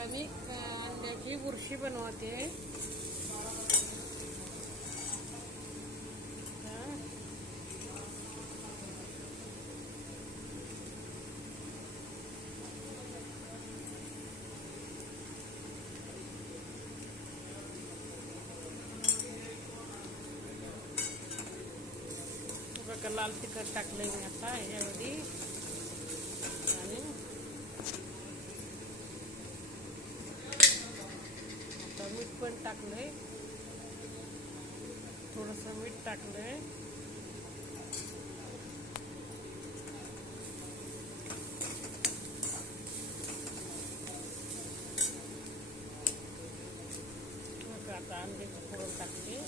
आता मी अंड्याची बुर्शी बनवते. बघा लाल तिखट टाकलंय मी आता ह्याच्यामध्ये आणि आता मीठ पण टाकलंय, थोडंसं मीठ टाकलंय. आता अंडे फोडून टाकले.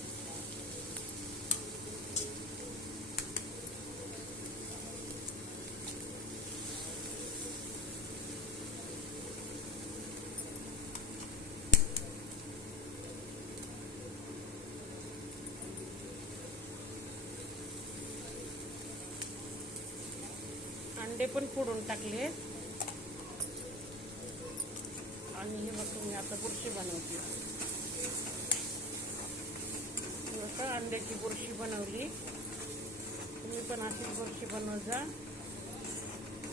अंडे पण फोडून टाकले आणि हे बघून मी आता बुर्शी बनवते. आता अंड्याची बुर्शी बनवली. तुम्ही पण अशी बुर्शी बनवत जा.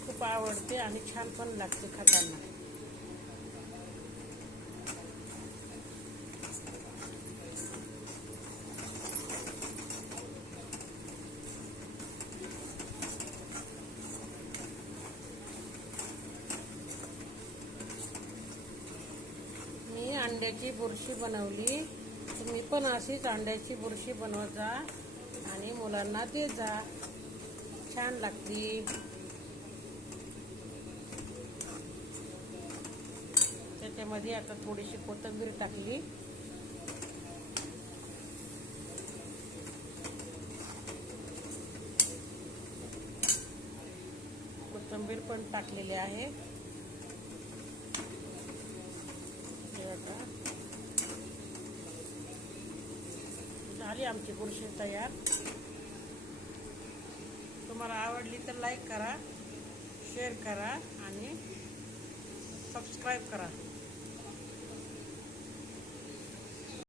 खूप आवडते आणि छान पण लागते खाताना. मी अंड्याची बुर्शी बनवली. तुम्ही पण अशीच अंड्याची बुर्शी बनवत जा आणि मुलांना देत जा. छान लागते. त्याच्यामध्ये आता थोडीशी कोथिंबीर टाकली. कोथिंबीर पण टाकलेली आहे. झाली आमची बुर्शी तयार. तुम्हाला आवडली तर लाईक करा, शेअर करा आणि सबस्क्राईब करा.